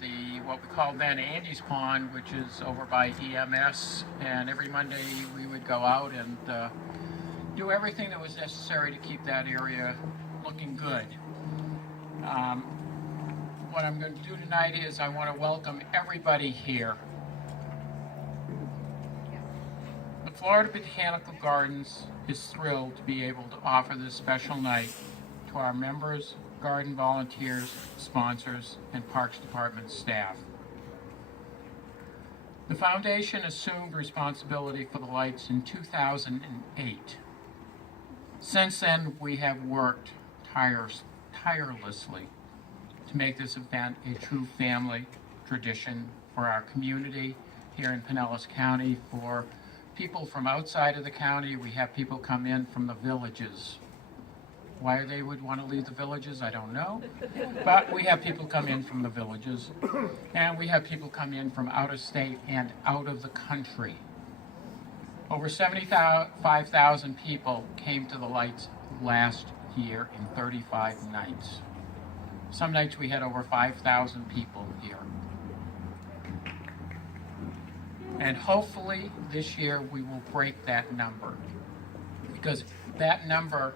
the what we call then Andy's Pond, which is over by EMS, and every Monday we would go out and do everything that was necessary to keep that area looking good. What I'm going to do tonight is I want to welcome everybody here. The Florida Botanical Gardens is thrilled to be able to offer this special night to our members, garden volunteers, sponsors, and Parks Department staff. The foundation assumed responsibility for the lights in 2008. Since then, we have worked tirelessly to make this event a true family tradition for our community here in Pinellas County. For people from outside of the county, we have people come in from the villages. Why they would want to leave the villages, I don't know. But we have people come in from the villages, and we have people come in from out of state and out of the country. Over 75,000 people came to the lights last year in 35 nights. Some nights we had over 5,000 people here. And hopefully this year we will break that number, because that number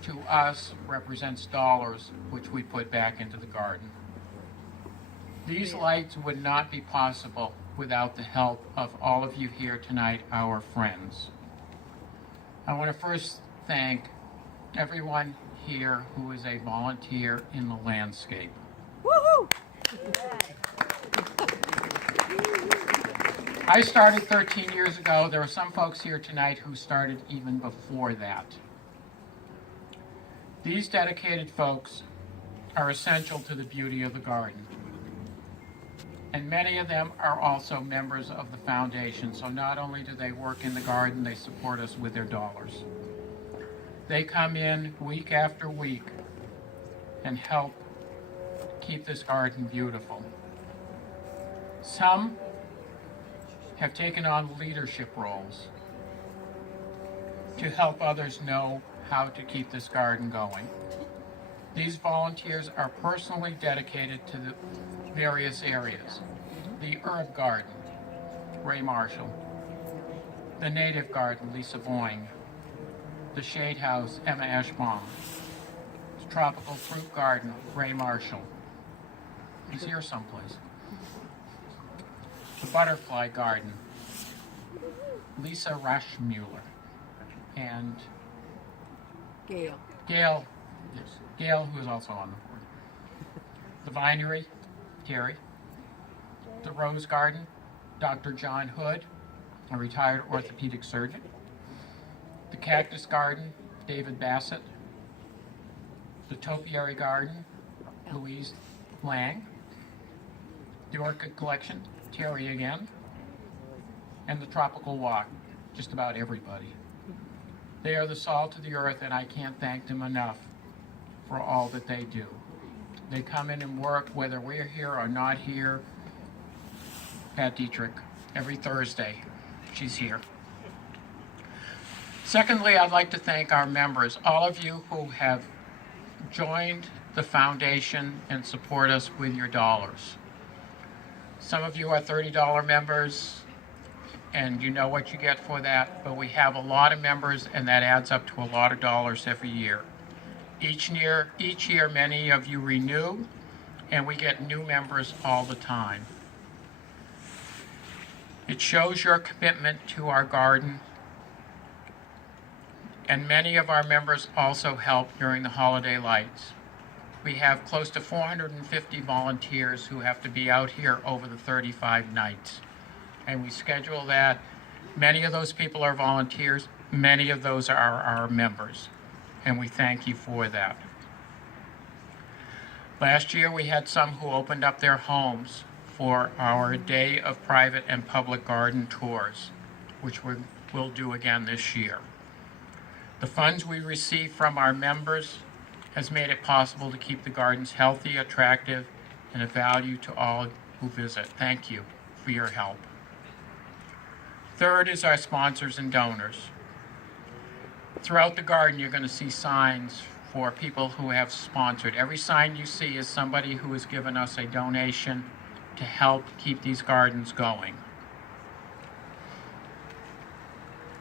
to us represents dollars which we put back into the garden. These lights would not be possible without the help of all of you here tonight, our friends. I want to first thank everyone here who is a volunteer in the landscape. Woohoo! I started 13 years ago. There are some folks here tonight who started even before that. These dedicated folks are essential to the beauty of the garden. And many of them are also members of the foundation. So not only do they work in the garden, they support us with their dollars. They come in week after week and help keep this garden beautiful. Some have taken on leadership roles to help others know how to keep this garden going. These volunteers are personally dedicated to the various areas. The herb garden, Ray Marshall. The native garden, Lisa Boying. The shade house, Emma Eschbaum. The tropical fruit garden, Ray Marshall. He's here someplace. The butterfly garden, Lisa Raschmuller. And Gail. Gail, who is also on the board. The vinery, Terry. The rose garden, Dr. John Hood, a retired orthopedic surgeon. The cactus garden, David Bassett. The topiary garden, Louise Lang. The orchid collection, Terry again. And the tropical walk, just about everybody. They are the salt of the earth, and I can't thank them enough for all that they do. They come in and work whether we're here or not here. Pat Dietrich, every Thursday, she's here. Secondly, I'd like to thank our members, all of you who have joined the foundation and support us with your dollars. Some of you are $30 members, and you know what you get for that, but we have a lot of members, and that adds up to a lot of dollars every year. Each year, many of you renew, and we get new members all the time. It shows your commitment to our garden, and many of our members also help during the holiday lights. We have close to 450 volunteers who have to be out here over the 35 nights. And we schedule that. Many of those people are volunteers. Many of those are our members. And we thank you for that. Last year we had some who opened up their homes for our day of private and public garden tours, which we'll do again this year. The funds we receive from our members has made it possible to keep the gardens healthy, attractive, and of value to all who visit. Thank you for your help. Third is our sponsors and donors. Throughout the garden, you're going to see signs for people who have sponsored. Every sign you see is somebody who has given us a donation to help keep these gardens going.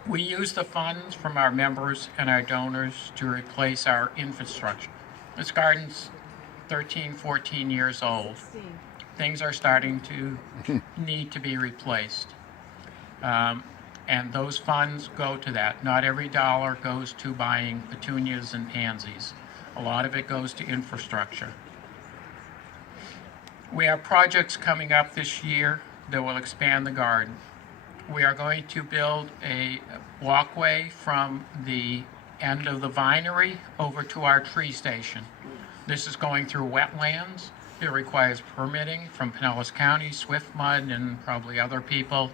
We use the funds from our members and our donors to replace our infrastructure. This garden's 13, 14 years old. Things are starting to need to be replaced. And those funds go to that. Not every dollar goes to buying petunias and pansies. A lot of it goes to infrastructure. We have projects coming up this year that will expand the garden. We are going to build a walkway from the end of the vinery over to our tree station. This is going through wetlands. It requires permitting from Pinellas County, Swiftmud, and probably other people.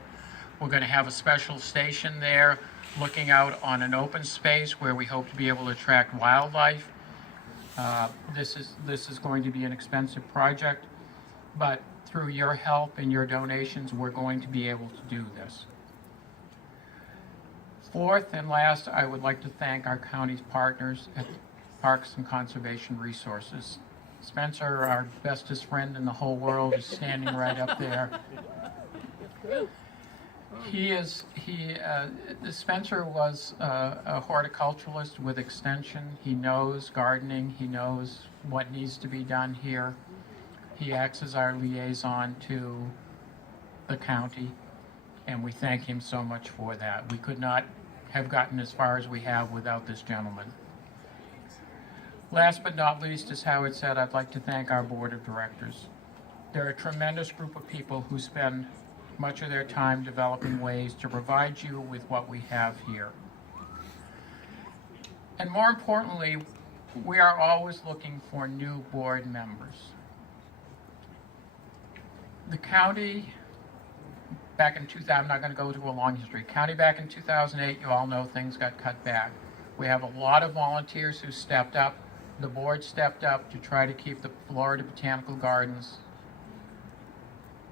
We're going to have a special station there looking out on an open space where we hope to be able to attract wildlife. This is going to be an expensive project, but through your help and your donations, we're going to be able to do this. Fourth and last, I would like to thank our county's partners at Parks and Conservation Resources. Spencer, our bestest friend in the whole world, is standing right up there. Spencer was a horticulturalist with extension. He knows gardening. He knows what needs to be done here. He acts as our liaison to the county, and we thank him so much for that. We could not have gotten as far as we have without this gentleman. Last but not least, as Howard said, I'd like to thank our board of directors. They're a tremendous group of people who spend much of their time developing ways to provide you with what we have here. And more importantly, we are always looking for new board members. The county, back in 2000, I'm not going to go through a long history. County back in 2008, you all know things got cut back. We have a lot of volunteers who stepped up. The board stepped up to try to keep the Florida Botanical Gardens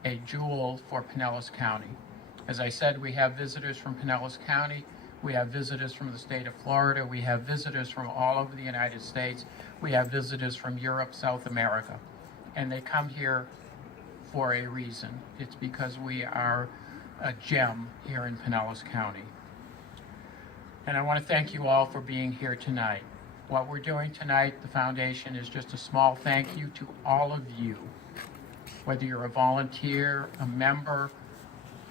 a jewel for Pinellas County. As I said, we have visitors from Pinellas County. We have visitors from the state of Florida. We have visitors from all over the United States. We have visitors from Europe, South America. And they come here for a reason. It's because we are a gem here in Pinellas County. And I want to thank you all for being here tonight. What we're doing tonight, the foundation, is just a small thank you to all of you. Whether you're a volunteer, a member,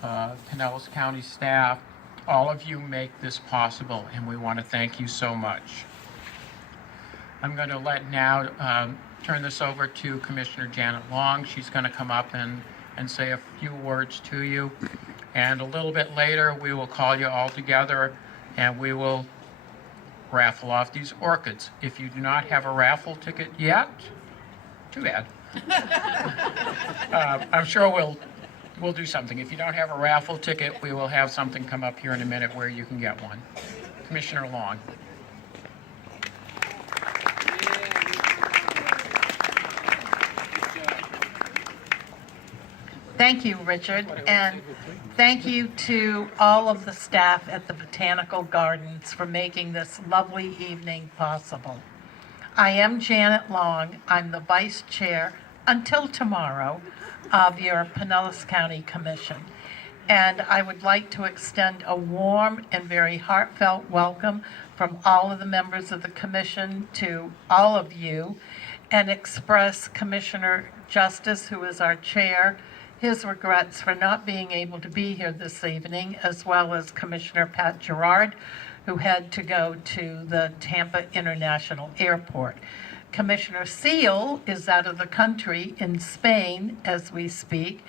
Pinellas County staff, all of you make this possible, and we want to thank you so much. I'm going to now turn this over to Commissioner Janet Long. She's going to come up and say a few words to you. And a little bit later, we will call you all together, and we will raffle off these orchids. If you do not have a raffle ticket yet, too bad. I'm sure we'll do something. If you don't have a raffle ticket, we will have something come up here in a minute where you can get one. Commissioner Long. Thank you, Richard, and thank you to all of the staff at the Botanical Gardens for making this lovely evening possible. I am Janet Long. I'm the Vice Chair, until tomorrow, of your Pinellas County Commission. And I would like to extend a warm and very heartfelt welcome from all of the members of the Commission to all of you, and express Commissioner Justice, who is our chair, his regrets for not being able to be here this evening, as well as Commissioner Pat Gerard, who had to go to the Tampa International Airport. Commissioner Seal is out of the country in Spain as we speak,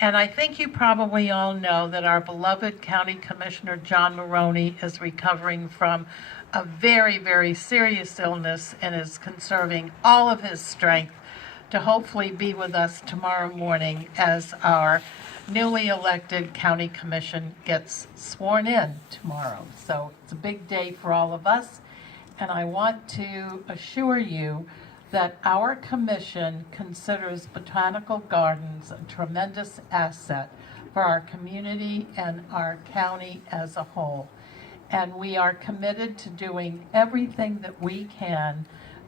and I think you probably all know that our beloved County Commissioner John Maroney is recovering from a very, very serious illness and is conserving all of his strength to hopefully be with us tomorrow morning as our newly elected county commission gets sworn in tomorrow. So it's a big day for all of us, and I want to assure you that our commission considers botanical gardens a tremendous asset for our community and our county as a whole. And we are committed to doing everything that we can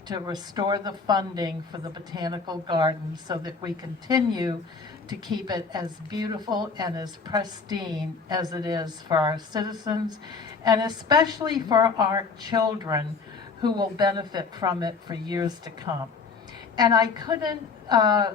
to restore the funding for the botanical gardens so that we continue to keep it as beautiful and as pristine as it is for our citizens, and especially for our children who will benefit from it for years to come. And I couldn't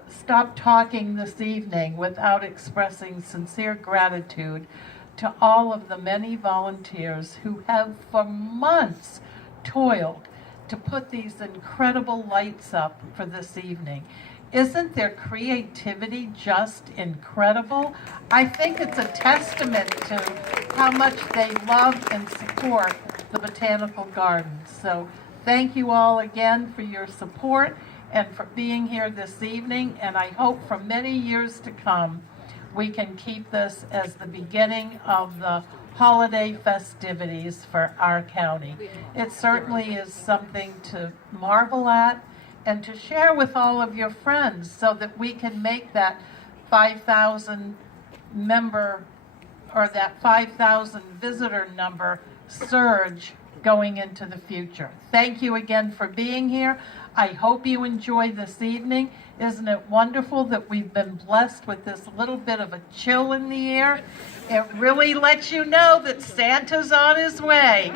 stop talking this evening without expressing sincere gratitude to all of the many volunteers who have for months toiled to put these incredible lights up for this evening. Isn't their creativity just incredible? I think it's a testament to how much they love and support the Botanical Gardens. So thank you all again for your support and for being here this evening, and I hope for many years to come we can keep this as the beginning of the holiday festivities for our county. It certainly is something to marvel at and to share with all of your friends so that we can make that 5,000 member or that 5,000 visitor number surge going into the future. Thank you again for being here. I hope you enjoy this evening. Isn't it wonderful that we've been blessed with this little bit of a chill in the air? It really lets you know that Santa's on his way.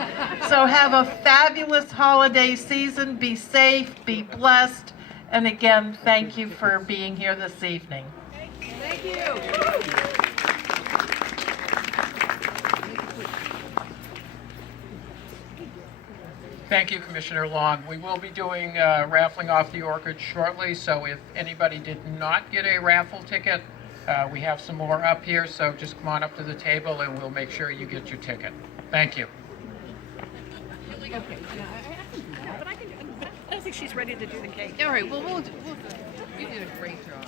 So have a fabulous holiday season. Be safe, be blessed, and again, thank you for being here this evening. Thank you. Thank you, Commissioner Long. We will be doing raffling off the orchid shortly, so if anybody did not get a raffle ticket, we have some more up here, so just come on up to the table and we'll make sure you get your ticket. Thank you. Okay. Yeah, But I can. I don't think she's ready to do the cake. all right. Well, you did a great job.